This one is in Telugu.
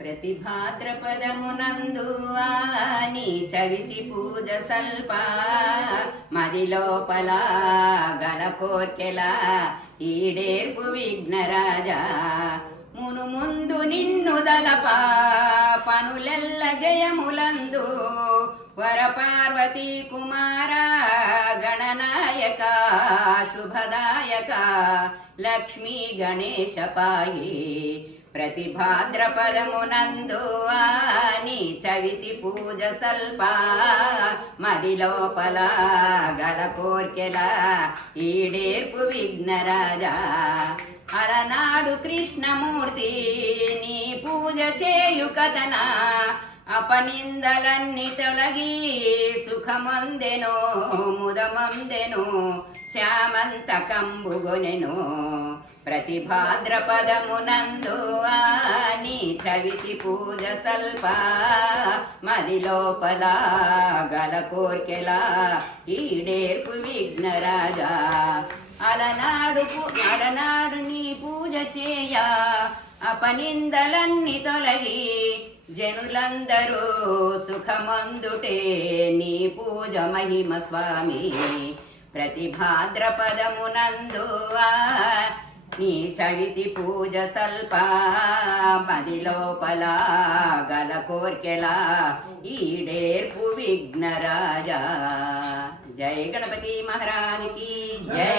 ప్రతి భాద్రపదమునందు నీ చవితి పూజ సల్ప మది లోపల గల కోర్కెల ఈడేర్పు విఘ్నరాజా మును ముందు నిన్ను దలప పనులెల్ల జయములందు వర పార్వతీ కుమార గణనాయక శుభదాయక లక్ష్మీ గణేశ పాయి ప్రతి భాద్రపదమునందు నీ చవితి పూజ సల్ప మది లోపల గల కోర్కెల ఈడేర్పు విఘ్నరాజా అలనాడు కృష్ణమూర్తి నీ పూజ చేయు కథన అపనిందలన్నీ తొలగి సుఖమందెనో ముదమందెనో శ్యామంత కంబుగొనెను ప్రతి భాద్రపదమునందు నీ చవితి పూజ సల్ప మది లోపల గల కోర్కెల ఈడేర్పు విఘ్నరాజా అలనాడు నీ పూజ చేయ అపనిందలన్నీ తొలగి జనులందరూ సుఖమందుటే నీ పూజ మహిమ స్వామి ప్రతి భాద్రపదమునందు నీ చవితి పూజ సల్ప మది లోపల గల కోర్కెల ఈడేర్పు విఘ్నరాజా జై గణపతి మహారాజుకి జై